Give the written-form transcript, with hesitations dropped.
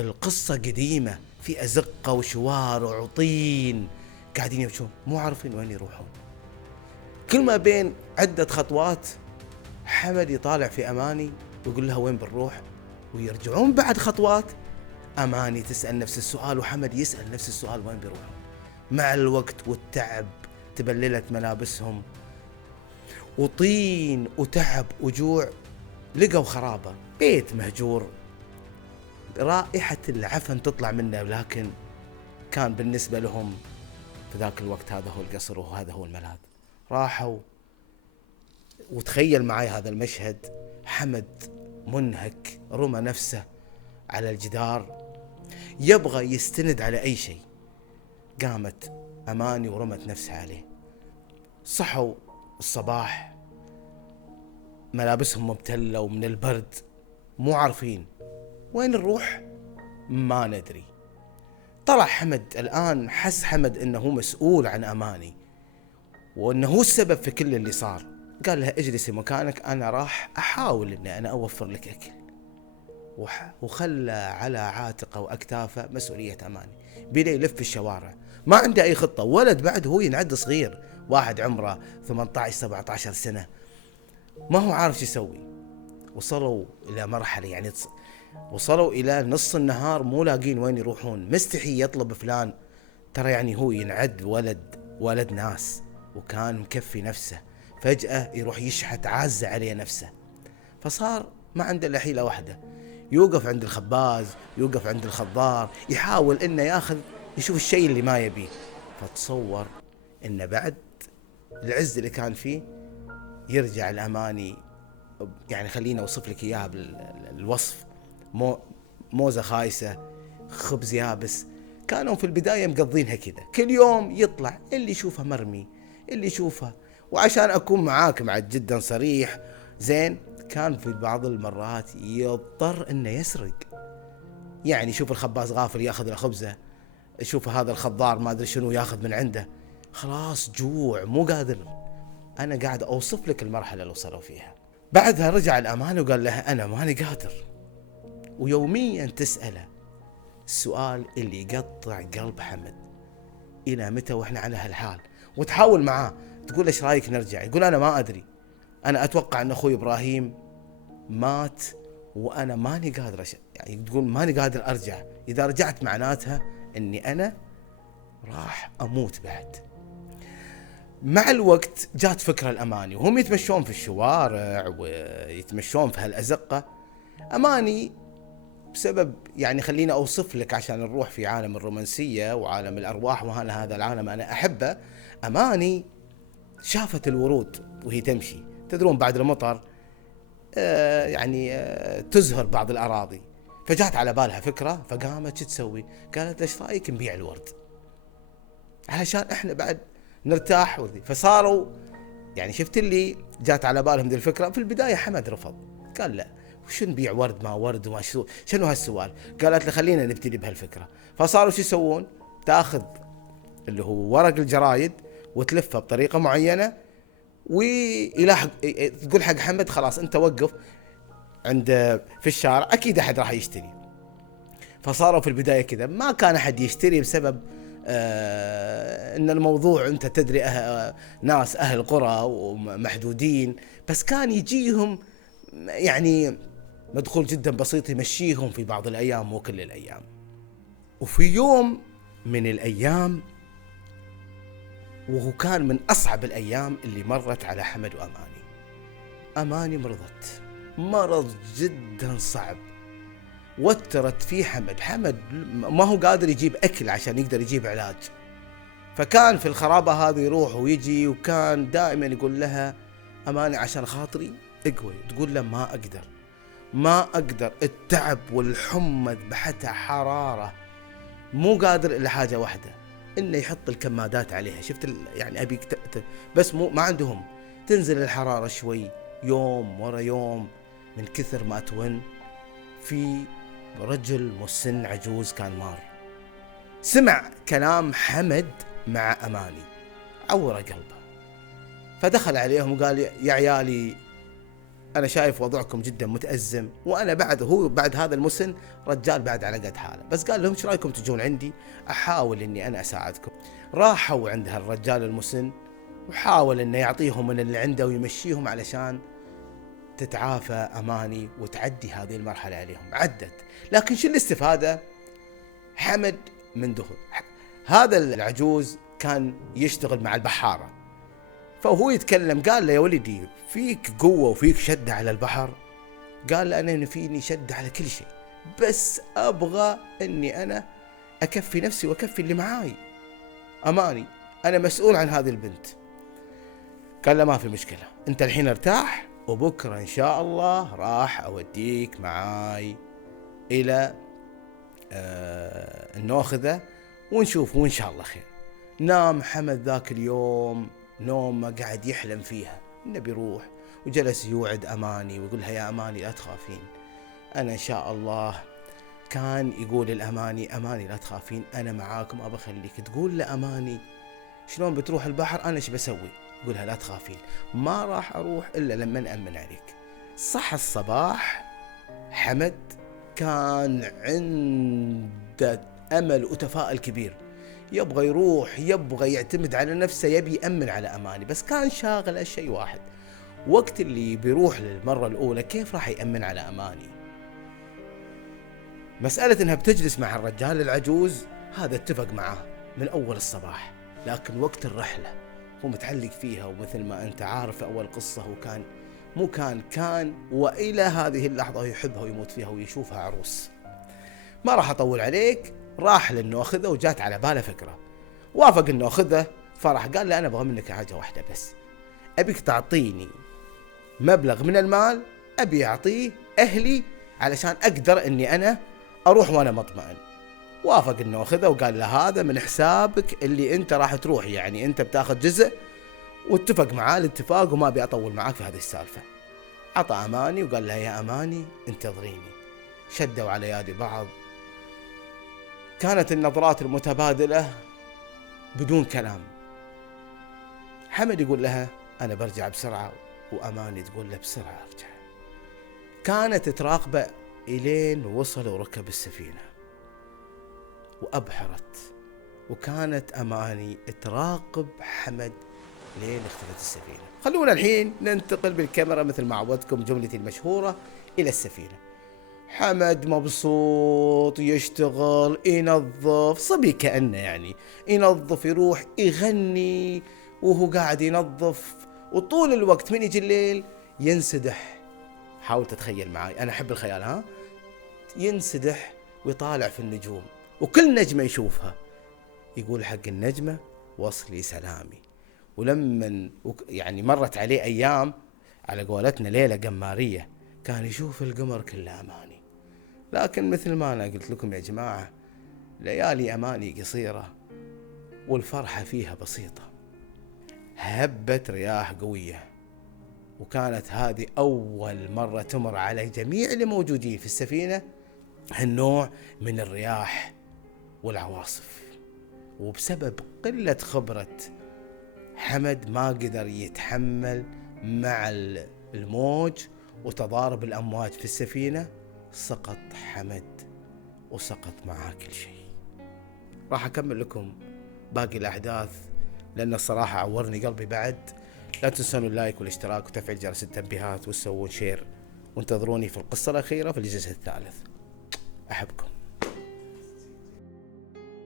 القصة قديمة، في أزقة وشوارع وطين، قاعدين يمشون مو عارفين وين يروحون. كل ما بين عدة خطوات حمد يطالع في أماني ويقول لها وين بنروح، ويرجعون بعد خطوات أماني تسأل نفس السؤال وحمد يسأل نفس السؤال وين بيروحون. مع الوقت والتعب تبللت ملابسهم، وطين وتعب وجوع، لقوا خرابة، بيت مهجور، رائحة العفن تطلع منه، لكن كان بالنسبة لهم في ذاك الوقت هذا هو القصر وهذا هو الملاذ. راحوا، وتخيل معي هذا المشهد، حمد منهك رمى نفسه على الجدار يبغى يستند على أي شيء، قامت أماني ورمت نفسها عليه. صحوا الصباح ملابسهم مبتلة ومن البرد، مو عارفين وين نروح، ما ندري. طلع حمد الآن، حس حمد أنه مسؤول عن أماني وأنه هو السبب في كل اللي صار. قال لها اجلسي مكانك، أنا راح أحاول أني أنا أوفر لك أكل، وخلى على عاتقه وأكتافه مسؤولية أماني. بدأ يلف في الشوارع، ما عنده أي خطة، ولد بعد هو ينعد صغير، واحد عمره 18-17 سنة، ما هو عارف شو يسوي. وصلوا إلى مرحلة يعني وصلوا إلى نص النهار مو لاقين وين يروحون، مستحي يطلب فلان، ترى يعني هو ينعد ولد ناس وكان مكفي نفسه، فجأة يروح يشحت عازة عليه نفسه. فصار ما عنده إلا حيلة واحدة، يوقف عند الخباز، يوقف عند الخضار، يحاول إنه يشوف الشيء اللي ما يبيه. فتصور إنه بعد العز اللي كان فيه يرجع الأماني، يعني خلينا أوصف لك إياها بالوصف، موزة خايسة، خبز يابس. كانوا في البداية مقضينها كذا، كل يوم يطلع اللي يشوفه مرمي، اللي يشوفه. وعشان أكون معاك مع جدا صريح زين، كان في بعض المرات يضطر إنه يسرق، يعني يشوف الخباز غافل ياخذ له خبزه، يشوف هذا الخضار ما أدري شنو ياخذ من عنده، خلاص جوع مو قادر. أنا قاعد أوصف لك المرحلة اللي وصلوا فيها. بعدها رجع الأماني وقال لها أنا ماني قادر، ويوميا تسأله السؤال اللي يقطع قلب حمد، إلى متى وإحنا على هالحال؟ وتحاول معاه تقول إيش رأيك نرجع؟ يقول أنا ما أدري، أنا أتوقع أن أخوي إبراهيم مات وأنا ماني قادر يعني تقول ماني قادر أرجع، إذا رجعت معناتها أني أنا راح أموت بعد. مع الوقت جات فكرة الأماني وهم يتمشون في الشوارع ويتمشون في هالأزقة. أماني بسبب يعني خلينا أوصف لك عشان نروح في عالم الرومانسية وعالم الأرواح، وهذا العالم أنا أحبه. أماني شافت الورود وهي تمشي، تدرون بعد المطر تزهر بعض الأراضي، فجات على بالها فكرة، فقامت شو تسوي؟ قالت ايش رأيك نبيع الورد علشان احنا بعد نرتاح. فصاروا يعني شفت اللي جات على بالهم دي الفكرة. في البداية حمد رفض، قال لا وش نبيع ورد ما ورد وما شنو هالسؤال. قالت له خلينا نبتدي بهالفكرة. فصاروا شو يسوون؟ تاخذ اللي هو ورق الجرايد وتلفه بطريقة معينة، ويلاحق تقول حق حمد خلاص انت وقف عند في الشارع اكيد احد راح يشتري. فصاروا في البداية كذا، ما كان احد يشتري بسبب ان الموضوع انت تدري ناس اهل قرى ومحدودين، بس كان يجيهم يعني مدخول جدا بسيط يمشيهم في بعض الايام مو كل الايام. وفي يوم من الايام، وهو كان من اصعب الايام اللي مرت على حمد واماني، اماني مرضت مرض جدا صعب، وترت فيه حمد ما هو قادر يجيب اكل عشان يقدر يجيب علاج. فكان في الخرابة هذه يروح ويجي، وكان دائما يقول لها أماني عشان خاطري اقوي، تقول له ما أقدر التعب والحمى ذبحتها حرارة، مو قادر إلا حاجة واحدة إنه يحط الكمادات عليها. شفت يعني أبي بس ما عندهم، تنزل الحرارة شوي يوم ورا يوم من كثر ما تون. في رجل مسن عجوز كان مار، سمع كلام حمد مع أماني، عور قلبه، فدخل عليهم وقال يا عيالي أنا شايف وضعكم جدا متأزم، وأنا بعد هو بعد هذا المسن رجال بعد على قد حاله، بس قال لهم ايش رايكم تجون عندي أحاول إني أنا أساعدكم. راحوا عند هالرجال المسن وحاول إنه يعطيهم من اللي عنده ويمشيهم علشان تتعافى أماني وتعدي هذه المرحلة عليهم. عدت، لكن شو الاستفادة؟ حمد من دخل هذا العجوز كان يشتغل مع البحارة، فهو يتكلم قال له يا ولدي فيك قوة وفيك شدة على البحر؟ قال له أنا فيني شدة على كل شيء، بس أبغى أني أنا أكفي نفسي وأكفي اللي معاي. أماني أنا مسؤول عن هذه البنت. قال له ما في مشكلة، أنت الحين ارتاح وبكرة إن شاء الله راح أوديك معاي إلى النوخذة ونشوف وإن شاء الله خير. نام حمد ذاك اليوم نوم ما قاعد يحلم فيها إنه بيروح، وجلس يوعد أماني ويقولها يا أماني لا تخافين أنا إن شاء الله. كان يقول الأماني أماني لا تخافين أنا معاكم، أبى أخليك تقول لأماني شلون بتروح البحر أنا إيش بسوي. يقولها لا تخافين ما راح أروح إلا لما نأمن عليك. صح الصباح حمد كان عنده أمل وتفاؤل كبير، يبغى يروح، يبغى يعتمد على نفسه، يبي يأمن على أماني، بس كان شاغل الشيء واحد، وقت اللي بيروح للمرة الأولى كيف راح يأمن على أماني؟ مسألة إنها بتجلس مع الرجال العجوز هذا اتفق معاه من أول الصباح، لكن وقت الرحلة هو متعلق فيها، ومثل ما أنت عارف أول قصة هو كان وإلى هذه اللحظة يحبها ويموت فيها ويشوفها عروس. ما راح أطول عليك، راح للنوخذة وجات على باله فكرة، وافق النوخذة فرح قال له أنا أبغى منك حاجة واحدة بس، أبيك تعطيني مبلغ من المال أبي أعطيه أهلي علشان أقدر أني أنا أروح وأنا مطمئن. وافق النوخذة وقال له هذا من حسابك اللي أنت راح تروح، يعني أنت بتاخذ جزء، واتفق معاه الاتفاق وما أبي أطول معاك في هذه السالفة. عطى أماني وقال لها يا أماني انتظريني. شدوا على يد بعض، كانت النظرات المتبادلة بدون كلام. حمد يقول لها أنا برجع بسرعة، وأماني تقول له بسرعة أرجع. كانت تراقبه إلين وصل وركب السفينة وأبحرت، وكانت أماني تراقب حمد لين اختفت السفينة. خلونا الحين ننتقل بالكاميرا مثل ما عودتكم جملتي المشهورة إلى السفينة. حمد مبسوط يشتغل ينظف صبي كأنه يعني ينظف، يروح يغني وهو قاعد ينظف، وطول الوقت من يجي الليل ينسدح. حاول تتخيل معي، أنا أحب الخيال، ها؟ ينسدح ويطالع في النجوم، وكل نجمة يشوفها يقول حق النجمة وصلي سلامي. ولما يعني مرت عليه أيام على قولتنا ليلة قمارية كان يشوف القمر كله أماني. لكن مثل ما أنا قلت لكم يا جماعة، ليالي أماني قصيرة والفرحة فيها بسيطة. هبت رياح قوية، وكانت هذه أول مرة تمر على جميع اللي موجودين في السفينة هالنوع من الرياح والعواصف. وبسبب قلة خبرة حمد ما قدر يتحمل مع الموج وتضارب الأمواج في السفينة، سقط حمد وسقط معاه كل شيء. راح أكمل لكم باقي الأحداث لأن الصراحة عورني قلبي بعد. لا تنسون اللايك والاشتراك وتفعيل جرس التنبيهات وتسوون شير، وانتظروني في القصة الأخيرة في الجزء الثالث. أحبكم.